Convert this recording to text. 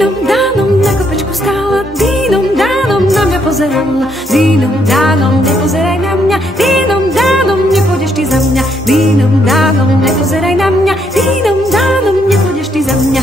Dínom dánom na kopečku stála, dínom dánom na mňa pozerala. Dínom dánom nepozeraj na mňa, dínom dánom nepôjdeš ty za mňa. Dínom dánom nepozeraj na mňa, dínom dánom nepôjdeš ty za mňa.